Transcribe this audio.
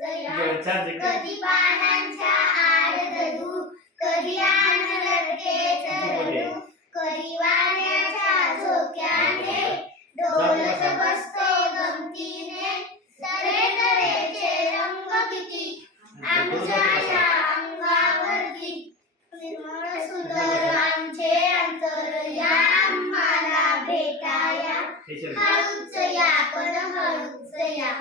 हळूच या कधी बाणांच्या आड धरू कधी रडकेच रडू कधी वाऱ्याच्या झोक्याने डोलत बसतो गमतीने तऱ्हेतऱ्हेचे रंग किती आमच्या या अंगावरती निर्मळ सुंदर आमचे अंतर या आम्हाला भेटाया हळूच या पण हळूच या